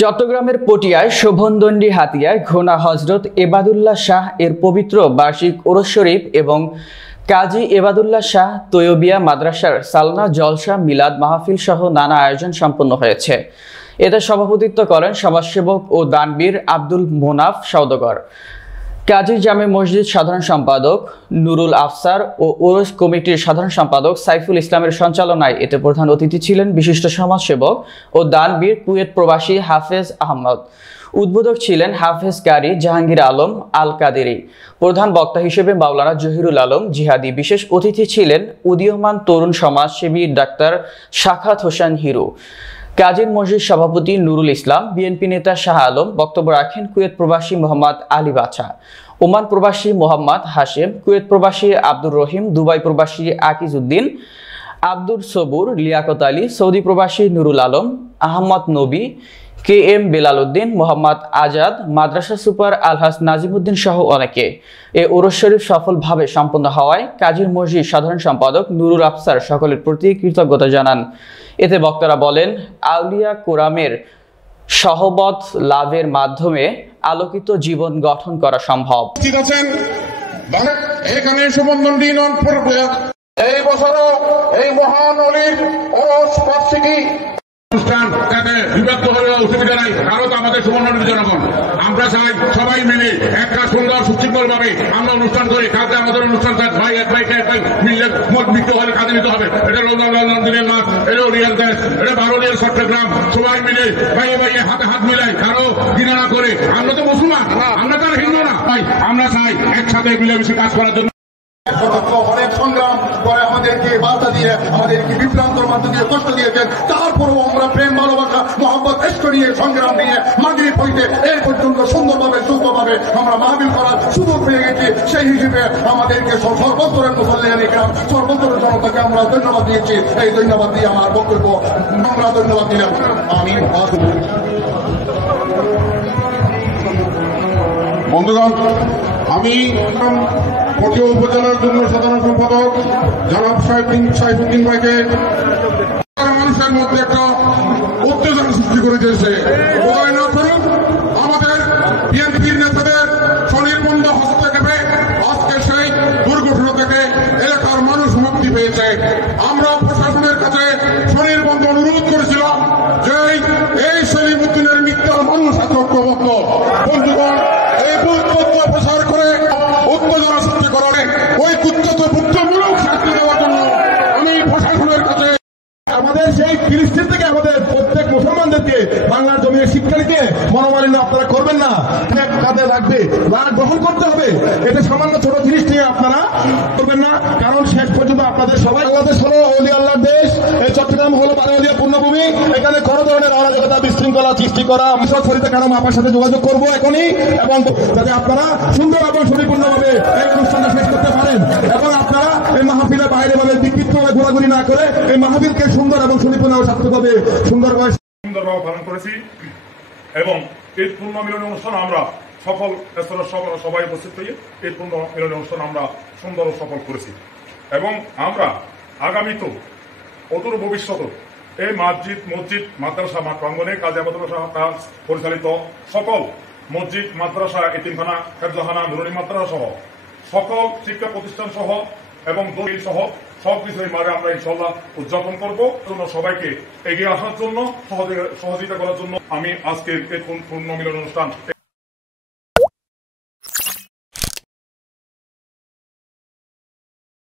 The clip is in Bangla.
চট্টগ্রামের পটিয়ায় শোভনদণ্ডী হাতিয়ায় ঘোনা হজরত এবাদুল্লাহ শাহ এর পবিত্র বার্ষিক ওরস শরীফ এবং কাজী এবাদুল্লাহ শাহ তৈয়বিয়া মাদ্রাসার সালনা জলসা মিলাদ মাহফিল সহ নানা আয়োজন সম্পন্ন হয়েছে। এতে সভাপতিত্ব করেন সমাজসেবক ও দানবীর আব্দুল মোনাফ সওদাগর, কাজী জামে মসজিদ সাধারণ সম্পাদক নুরুল আফসার ও ওরস কমিটির সাধারণ সম্পাদক সাইফুল ইসলামের সঞ্চালনায়। এতে প্রধান অতিথি ছিলেন বিশিষ্ট সমাজসেবক ও দানবীর কুয়েত প্রবাসী হাফেজ আহমদ। উদ্বোধক ছিলেন হাফেজ কারি জাহাঙ্গীর আলম আল কাদেরি। প্রধান বক্তা হিসেবে মাওলানা জহিরুল আলম জিহাদি। বিশেষ অতিথি ছিলেন উদীয়মান তরুণ সমাজসেবী ডাক্তার সাখাত হোসেন হিরু। কাজীর মসজিদ সভাপতি নুরুল ইসলাম, বিএনপি নেতা শাহ আলম বক্তব্য রাখেন। কুয়েত প্রবাসী মোহাম্মদ আলী বাছা, ওমান প্রবাসী মোহাম্মদ হাশেম, কুয়েত প্রবাসী আব্দুর রহিম, দুবাই প্রবাসী আকিজউদ্দিন, আব্দুর সবুর, লিয়াকত আলী, সৌদি প্রবাসী নুরুল আলম, আহমদ নবী, কে এম বেলাল উদ্দিন, মোহাম্মদ আজাদ, মাদ্রাসা সুপার আলহাজ নাজিমউদ্দিন সহ অনেকে। এ ওরস শরীফ সফলভাবে সম্পন্ন হওয়ায় কাজীর মসজিদ সাধারণ সম্পাদক নুরুল আফসার সকলের প্রতি কৃতজ্ঞতা জানান। এতে বক্তারা বলেন, আউলিয়া কোরামের সহবত লাভের মাধ্যমে আলোকিত জীবন গঠন করা সম্ভব। এখানে এই বছরও এই মহান অলির ওরস বার্ষিকী অনুষ্ঠান যাতে বিভক্ত হলে অসুবিধা নাই, কারণ আমাদের সুবর্ণনগর জনগণ আমরা চাই সবাই মিলে একটা সুন্দর সুশৃঙ্খল ভাবে আমরা অনুষ্ঠান করি। কাজে আমাদের অনুষ্ঠান ভাই এক ভাইকে এক ভাই মিললে মত বিক্রি হলে কাজে নিতে হবে। এটা রমজান দিনের মাস, এটাও রিয়াল দেশ, এটা বারোলিয়ার চট্টগ্রাম। সবাই মিলে ভাইয়ে ভাইয়ে হাতে হাত মিলাই, কারো ঘৃণা না করে। আমরা তো মুসলমান, আমরা তো আর হিন্দু না ভাই। আমরা চাই একসাথে মিলেমিশে কাজ করার জন্য। অনেক সংগ্রাম করে আমাদেরকে বার্তা দিয়ে, আমাদেরকে বিভ্রান্তর মধ্য দিয়ে কষ্ট দিয়েছেন। তারপরেও আমরা প্রেম ভালোবাসা মোহাম্মদ ইশক নিয়ে সংগ্রাম নিয়ে মাগরিব হইতে এই পর্যন্ত সুন্দরভাবে সুস্থভাবে আমরা মাহফিল করার সুযোগ পেয়ে গেছি। সেই হিসেবে আমাদেরকে সর্বস্তরের মুসল্লিয়ান ইকরাম, সর্বস্তরের জনতাকে আমরা ধন্যবাদ দিয়েছি। এই ধন্যবাদ দিয়ে আমার বক্তব্য আমরা ধন্যবাদ দিলাম। আমিন। বন্ধুগণ, আমি পটিয়া উপজেলার যুগ্ম সাধারণ সম্পাদক জনাব সাইফুদ্দিন ভাইকে মানুষের মধ্যে একটা উত্তেজনা সৃষ্টি করে দিয়েছে। আমাদের বিএনপির নেতাদের স্বনির্বন্ধ হস্তক্ষেপে আজকে সেই দুর্ঘটনা থেকে এলাকার মানুষ মুক্তি পেয়েছে। আমরা প্রশাসনের কাছে স্বনির্বন্ধ অনুরোধ করেছিলাম যে এই সলিমুদ্দিনের মিথ্যার মানুষ এত ঐক্যবদ্ধ। বন্ধুগণ, এই বুদ্ধ প্রচার করে উত্তেজনা সৃষ্টি করে ওই বুদ্ধমূলক শাস্তি দেওয়ার জন্য আমি প্রশাসনের কাছে আমাদের সেই ফিলিস্তিন থেকে আমাদের প্রত্যেক মুসলমানদেরকে বাংলার জমির শিক্ষা নিতে মনোমালিন্য আপনারা করবেন না, কাঁধে রাখবে, লাভ গ্রহণ করতে হবে। এটা সামান্য ছোট জিনিস নিয়ে আপনারা করবেন না, কারণ শেষ পর্যন্ত আপনাদের সবাই বাংলাদেশ হলো অলি আল্লাহর দেশ। এই চট্টগ্রাম হলো বারোলিয়া পূর্ণভূমি। এখানে কোনো ধরনের অরাজকতা বিশৃঙ্খলা সৃষ্টি করা সরিতে কারণ আপনার সাথে যোগাযোগ করবো এখনই, এবং যাতে আপনারা সুন্দর এবং সুপরিপূর্ণভাবে এই অনুষ্ঠানটা শেষ করতে পারেন এবং আপনারা এই মাহফিলের বাইরে ভাবে বিক্ষিপ্তভাবে ঘোরাঘুরি না করে এই মাহফিলকে সুন্দর এবং সুপরিপূর্ণভাবে সার্থকভাবে সুন্দরভাবে পালন করেছি। এবং এই পূর্ণ মিলনী অনুষ্ঠান আমরা সফল সবাই উপস্থিত হয়ে এই পূর্ণ মিলনী অনুষ্ঠান আমরা সুন্দর ও সফল করেছি। এবং আমরা আগামীতেও অদূর ভবিষ্যৎ এই মসজিদ মাদ্রাসা মাঠ প্রাঙ্গনে কাজী আবাদুল্লাহ শাহ পরিচালিত সকল মসজিদ মাদ্রাসা, এতিমখানা, হেফজখানা, নুরানি মাদ্রাসা সহ সকল শিক্ষা প্রতিষ্ঠান সহ এবং দলিল সহ সবকিছু এই মাঠে আমরা ইনশাল্লাহ উদযাপন করবো। সবাইকে এগিয়ে আসার জন্য সহযোগিতা করার জন্য আমি আজকের এই পূর্ণ মিলন অনুষ্ঠান